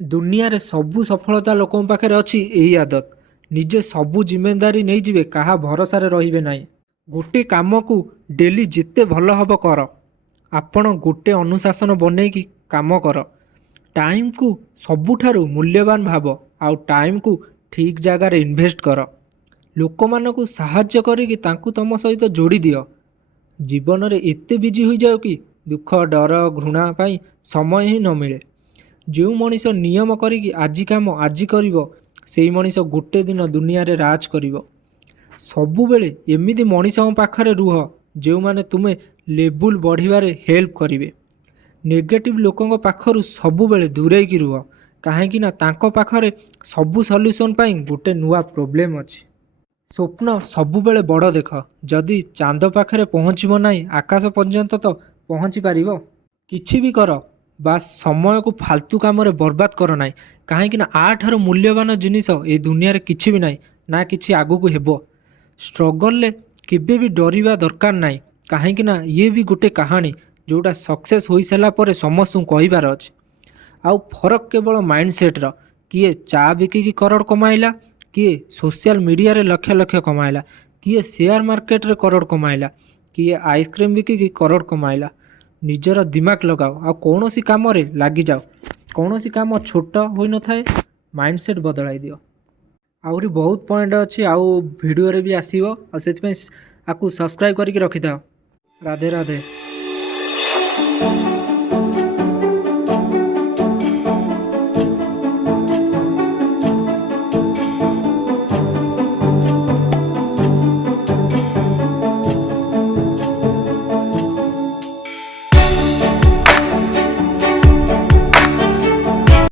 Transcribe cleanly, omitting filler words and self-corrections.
ଦୁନିଆରେ ସବୁ ସଫଳତା ଲୋକଙ୍କ ପାଖରେ ଅଛି ଏହି ଆଦତ। ନିଜେ ସବୁ ଜିମେଦାରୀ ନେଇଯିବେ, କାହା ଭରସାରେ ରହିବେ ନାହିଁ। ଗୋଟେ କାମକୁ ଡେଲି ଯେତେ ଭଲ ହେବ କର। ଆପଣ ଗୋଟେ ଅନୁଶାସନ ବନେଇକି କାମ କର। ଟାଇମ୍କୁ ସବୁଠାରୁ ମୂଲ୍ୟବାନ ଭାବ, ଆଉ ଟାଇମ୍କୁ ଠିକ୍ ଜାଗାରେ ଇନଭେଷ୍ଟ କର। ଲୋକମାନଙ୍କୁ ସାହାଯ୍ୟ କରିକି ତାଙ୍କୁ ତମ ସହିତ ଯୋଡ଼ି ଦିଅ। ଜୀବନରେ ଏତେ ବିଜି ହୋଇଯାଉ କି ଦୁଃଖ, ଡର, ଘୃଣା ପାଇଁ ସମୟ ହିଁ ନ ମିଳେ। ଯେଉଁ ମଣିଷ ନିୟମ କରିକି ଆଜି କାମ ଆଜି କରିବ, ସେଇ ମଣିଷ ଗୋଟେ ଦିନ ଦୁନିଆରେ ରାଜ କରିବ। ସବୁବେଳେ ଏମିତି ମଣିଷଙ୍କ ପାଖରେ ରୁହ ଯେଉଁମାନେ ତୁମେ ଲେବୁଲ୍ ବଢ଼ିବାରେ ହେଲ୍ପ କରିବେ। ନେଗେଟିଭ୍ ଲୋକଙ୍କ ପାଖରୁ ସବୁବେଳେ ଦୂରେଇକି ରୁହ, କାହିଁକି ନା ତାଙ୍କ ପାଖରେ ସବୁ ସଲ୍ୟୁସନ୍ ପାଇଁ ଗୋଟେ ନୂଆ ପ୍ରୋବ୍ଲେମ୍ ଅଛି। ସ୍ୱପ୍ନ ସବୁବେଳେ ବଡ଼ ଦେଖ। ଯଦି ଚାନ୍ଦ ପାଖରେ ପହଞ୍ଚିବ ନାହିଁ, ଆକାଶ ପର୍ଯ୍ୟନ୍ତ ତ ପହଞ୍ଚି ପାରିବ। କିଛି ବି କର, ବାସ୍ ସମୟକୁ ଫାଲତୁ କାମରେ ବର୍ବାଦ କର ନାହିଁ, କାହିଁକି ନା ଆଠାରୁ ମୂଲ୍ୟବାନ ଜିନିଷ ଏ ଦୁନିଆରେ କିଛି ବି ନାହିଁ, ନା କିଛି ଆଗକୁ ହେବ। ଷ୍ଟ୍ରଗଲରେ କେବେ ବି ଡରିବା ଦରକାର ନାହିଁ, କାହିଁକି ନା ଇଏ ବି ଗୋଟେ କାହାଣୀ ଯେଉଁଟା ସକ୍ସେସ୍ ହୋଇସାରିଲା ପରେ ସମସ୍ତଙ୍କୁ କହିବାର ଅଛି। ଆଉ ଫରକ କେବଳ ମାଇଣ୍ଡସେଟ୍ର। କିଏ ଚା' ବିକିକି କରୋଡ଼ କମାଇଲା, କିଏ ସୋସିଆଲ ମିଡ଼ିଆରେ ଲକ୍ଷ ଲକ୍ଷ କମାଇଲା, କିଏ ସେୟାର ମାର୍କେଟରେ କରୋଡ଼ କମାଇଲା, କିଏ ଆଇସ୍କ୍ରିମ୍ ବିକିକି କରୋଡ଼ କମାଇଲା। ନିଜର ଦିମାଗ ଲଗାଅ ଆଉ କୌଣସି କାମରେ ଲାଗିଯାଅ। କୌଣସି କାମ ଛୋଟ ହୋଇନଥାଏ। ମାଇଣ୍ଡସେଟ୍ ବଦଳାଇ ଦିଅ। ଆହୁରି ବହୁତ ପଏଣ୍ଟ ଅଛି, ଆଉ ଭିଡ଼ିଓରେ ବି ଆସିବ, ଆଉ ସେଥିପାଇଁ ଆକୁ ସବସ୍କ୍ରାଇବ୍ କରିକି ରଖିଥାଅ। ରାଧେ ରାଧେ।